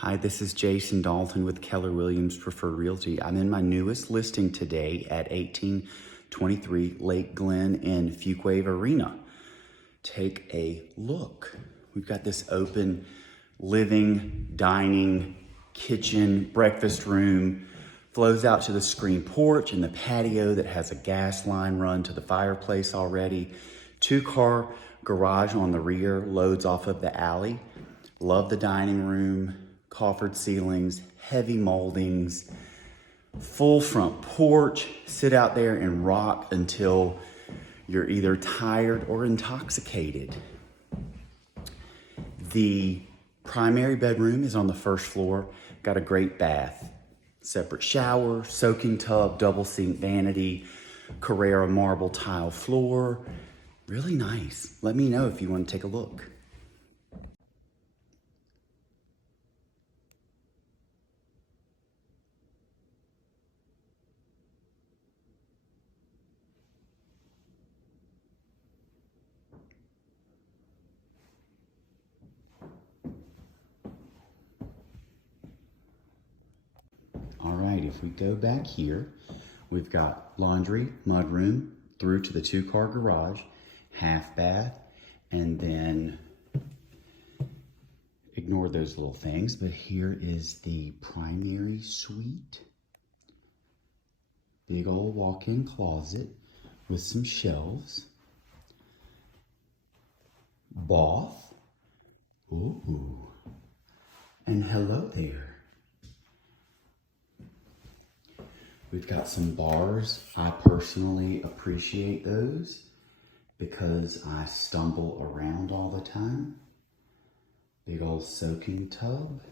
Hi, this is Jason Dalton with Keller Williams Preferred Realty. I'm in my newest listing today at 1823 Lake Glen in Fuquay, Varina. Take a look. We've got this open living, dining, kitchen, breakfast room, flows out to the screen porch and the patio that has a gas line run to the fireplace already. 2-car garage on the rear, loads off of the alley. Love the dining room, coffered ceilings, heavy moldings, full front porch. Sit out there and rock until you're either tired or intoxicated. The primary bedroom is on the first floor, got a great bath, separate shower, soaking tub, double sink vanity, Carrara marble tile floor. Really nice. Let me know if you want to take a look. All right, if we go back here, we've got laundry, mudroom, through to the 2-car garage, half bath, and then ignore those little things, but here is the primary suite. Big old walk-in closet with some shelves. Bath. Ooh. And hello there. We've got some bars. I personally appreciate those because I stumble around all the time. Big old soaking tub.